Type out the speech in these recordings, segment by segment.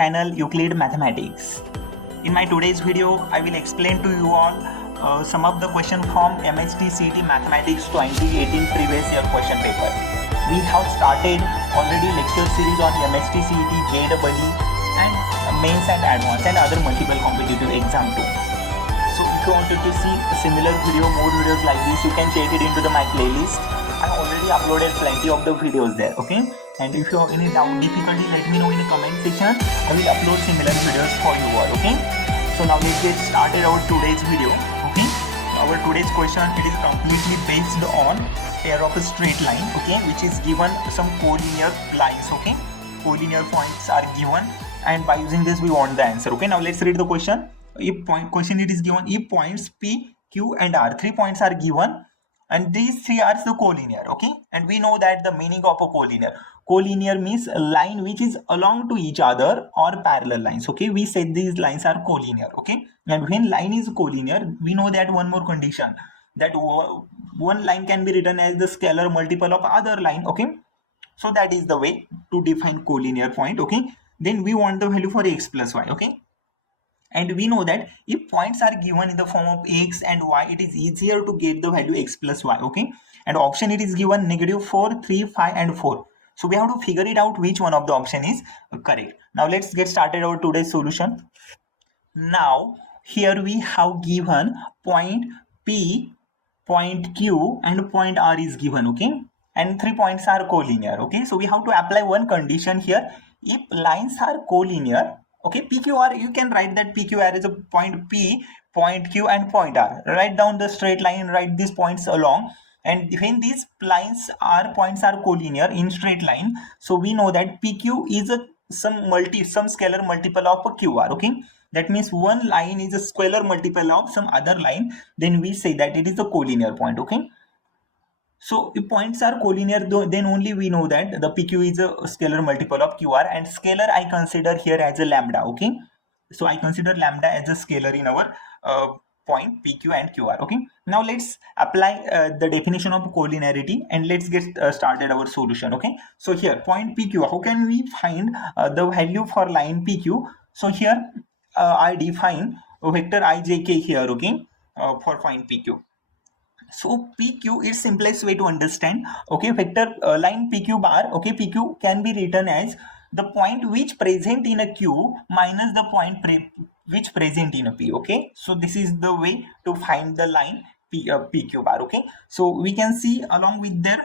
channel Euclid Mathematics. In my today's video, I will explain to you all some of the question from MHT CET Mathematics 2018 previous year question paper. We have started already lecture series on MHT CET, JEE and mains and advanced and other multiple competitive exam too. So if you wanted to see a similar video, more videos like this, you can check it into my playlist. I already uploaded plenty of the videos there, okay? And if you have any doubt, difficulty, let me know in the comment section. I will upload similar videos for you all, okay? So now let's get started our today's video, okay? Our today's question, it is completely based on pair of a straight line, okay? Which is given some collinear lines, okay? Collinear points are given, and by using this we want the answer, okay? Now let's read the question. Question it is given, if points P, Q and R, 3 points are given, and these three are the collinear, okay? And we know that the meaning of a collinear. Collinear means a line which is along to each other or parallel lines, okay? We said these lines are collinear, okay? And when line is collinear, we know that one more condition, that one line can be written as the scalar multiple of other line, okay? So that is the way to define collinear point, okay? Then we want the value for x plus y, okay? And we know that if points are given in the form of x and y, it is easier to get the value x plus y, okay? And option it is given -4, 3, 5 and 4. So we have to figure it out which one of the option is correct. Now let's get started our today's solution. Now here we have given point P, point Q and point R is given, okay? And 3 points are collinear, okay? So we have to apply one condition here. If lines are collinear, okay, PQR, you can write that PQR is a point P, point Q and point R. Write down the straight line, write these points along. And when these points are collinear in straight line, so we know that PQ is some scalar multiple of a QR, okay? That means one line is a scalar multiple of some other line, then we say that it is a collinear point, okay? So if points are collinear, then only we know that the PQ is a scalar multiple of QR, and scalar I consider here as a lambda, okay? So I consider lambda as a scalar in our point PQ and QR, okay? Now let's apply the definition of collinearity and let's get started our solution, okay? So here point PQ, how can we find the value for line PQ? So here I define a vector ijk here, okay, for point PQ. So PQ is simplest way to understand, okay? Vector line PQ bar, okay? PQ can be written as the point which present in a Q minus the point which present in a P, okay? So this is the way to find the line PQ bar, okay? So we can see along with their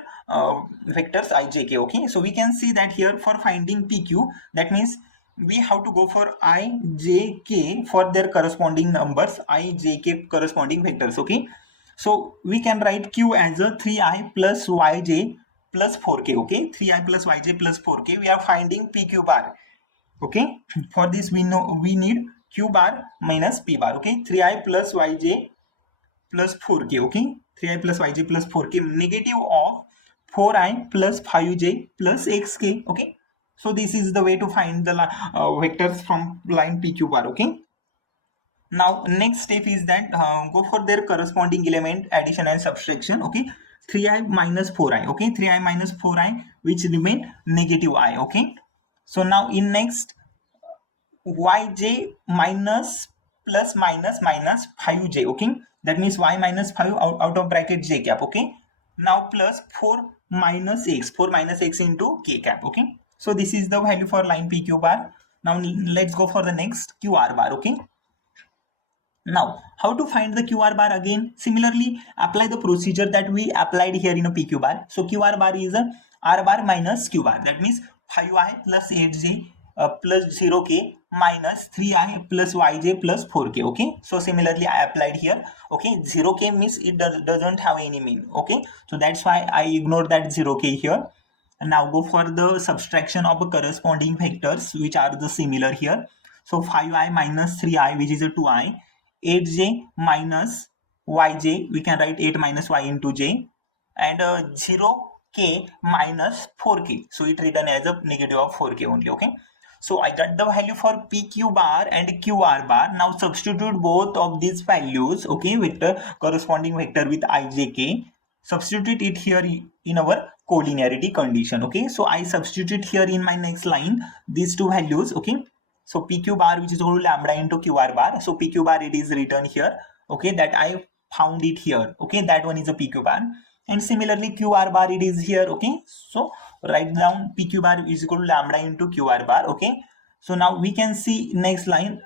vectors ijk, okay? So we can see that here for finding PQ, that means we have to go for ijk for their corresponding numbers, ijk corresponding vectors, okay? So we can write Q as a 3i plus yj plus 4k, okay? 3i plus yj plus 4k. We are finding PQ bar, okay? For this we know we need Q bar minus P bar, okay? 3i plus yj plus 4k, okay? 3i plus yj plus 4k negative of 4i plus 5j plus xk, okay? So this is the way to find the vectors from line PQ bar, okay? Now next step is that go for their corresponding element addition and subtraction, okay? 3i minus 4i, okay? 3i minus 4i which remain negative I, okay? So now in next yj minus plus minus 5j, okay? That means y minus 5 out of bracket j cap, okay? Now plus 4 minus x into k cap, okay? So this is the value for line PQ bar. Now let's go for the next QR bar, okay? Now, how to find the QR bar again? Similarly, apply the procedure that we applied here in a PQ bar. So QR bar is a R bar minus Q bar. That means 5i plus 8j plus 0k minus 3i plus yj plus 4k, okay? So similarly, I applied here, okay? 0k means it doesn't have any mean, okay? So that's why I ignored that 0k here. And now go for the subtraction of the corresponding vectors which are the similar here. So 5i minus 3i which is a 2i. 8j minus yj, we can write 8 minus y into j, and 0k minus 4k, so it written as a negative of 4k only, okay? So I got the value for PQ bar and QR bar. Now substitute both of these values, okay, with the corresponding vector with ijk, substitute it here in our collinearity condition, okay? So I substitute here in my next line these two values, okay? So PQ bar, which is equal to lambda into QR bar. So PQ bar, it is written here. Okay, that I found it here. Okay, that one is a PQ bar. And similarly, QR bar, it is here. Okay, so write down PQ bar is equal to lambda into QR bar. Okay, so now we can see next line.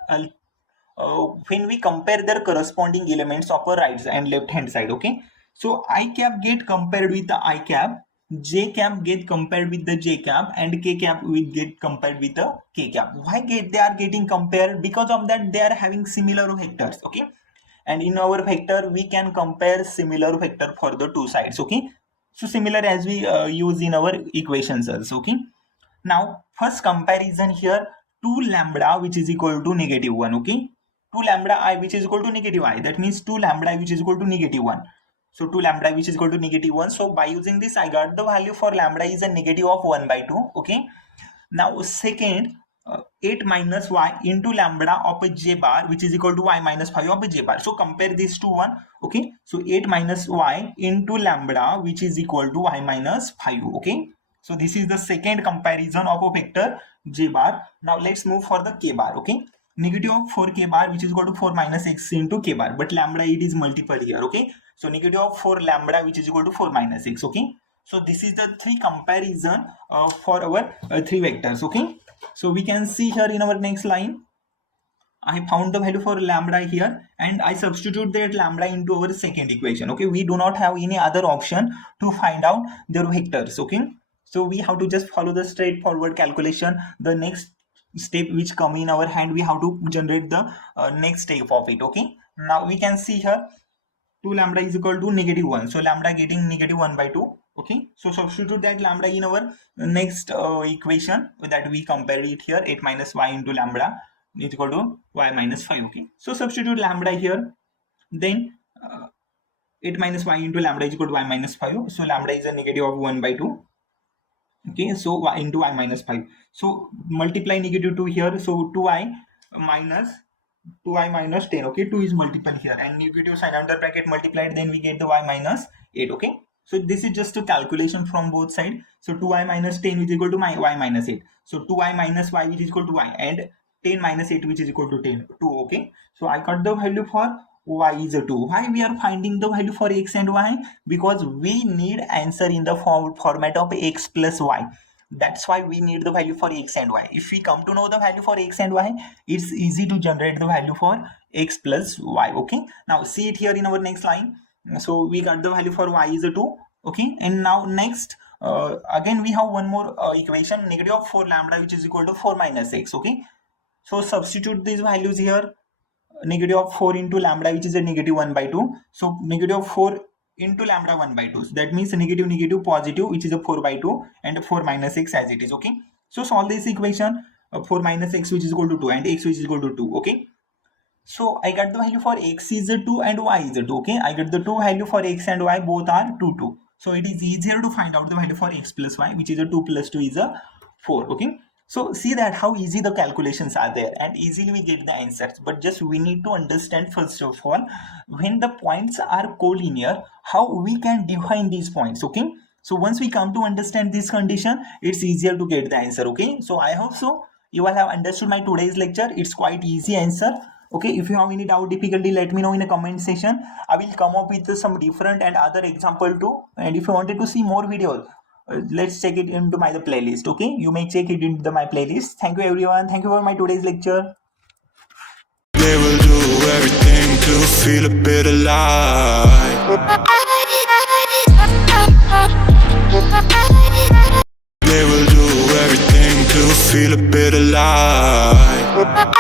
When we compare their corresponding elements of a right and left hand side. Okay, so I cap get compared with the I cap, J cap get compared with the J cap, and K cap will get compared with the K cap. Why they are getting compared? Because of that they are having similar vectors. Okay, and in our vector we can compare similar vector for the two sides. Okay, so similar as we use in our equations also. Okay, now first comparison here, 2 lambda which is equal to negative 1. Okay, 2 lambda I which is equal to negative I, that means 2 lambda I which is equal to negative 1. So 2 lambda which is equal to negative 1. So by using this I got the value for lambda is a negative of 1 by 2. Okay, now second, 8 minus y into lambda of a j bar which is equal to y minus 5 of a j bar. So compare these two one. Okay, so 8 minus y into lambda which is equal to y minus 5. Okay, so this is the second comparison of a vector j bar. Now let's move for the k bar. Okay, negative of 4k bar which is equal to 4 minus x into k bar, but lambda it is multiple here. Okay, so negative of 4 lambda which is equal to 4 minus x. Okay, so this is the three comparison for our three vectors. Okay, so we can see here in our next line, I found the value for lambda here and I substitute that lambda into our second equation. Okay, we do not have any other option to find out their vectors. Okay, so we have to just follow the straightforward calculation. The next step which come in our hand, we have to generate the next step of it. Okay, now we can see here 2 lambda is equal to negative 1. So lambda getting negative 1 by 2. Okay, so substitute that lambda in our next equation that we compare it here. 8 minus y into lambda is equal to y minus 5. Okay, so substitute lambda here. Then 8 minus y into lambda is equal to y minus 5. So lambda is a negative of 1 by 2. Okay, so y into y minus 5. So multiply negative 2 here. So 2y minus 10. Okay, 2 is multiple here and negative sign under bracket multiplied, then we get the y minus 8. Okay, so this is just a calculation from both sides. So 2y minus 10 which is equal to y minus 8. So 2y minus y which is equal to y, and 10 minus 8 which is equal to 2. Okay, so I got the value for y is a 2. Why we are finding the value for x and y? Because we need answer in the format of x plus y. That's why we need the value for x and y. If we come to know the value for x and y, it's easy to generate the value for x plus y. Okay, now see it here in our next line. So we got the value for y is a 2. Okay, and now next again we have one more equation, negative of 4 lambda which is equal to 4 minus x. Okay, so substitute these values here. Negative of 4 into lambda which is a negative 1 by 2. So negative of 4 into lambda 1 by 2. So that means negative negative positive which is a 4 by 2 and 4 minus x as it is. Okay, so solve this equation, 4 minus x which is equal to 2 and x which is equal to 2. Okay, so I got the value for x is a 2 and y is a 2. Okay, I got the two value for x and y, both are 2 2. So it is easier to find out the value for x plus y, which is a 2 plus 2 is a 4. Okay, so see that how easy the calculations are there and easily we get the answers. But just we need to understand first of all, when the points are collinear, how we can define these points. Okay, so once we come to understand this condition, it's easier to get the answer. Okay, so I hope so you all have understood my today's lecture. It's quite easy answer. Okay, if you have any doubt, difficulty, let me know in the comment section. I will come up with some different and other example too. And if you wanted to see more videos, let's check it into my playlist. Okay, you may check it into my playlist. Thank you everyone. Thank you for my today's lecture. They will do everything to feel a bit alive. They will do everything to feel a bit alive.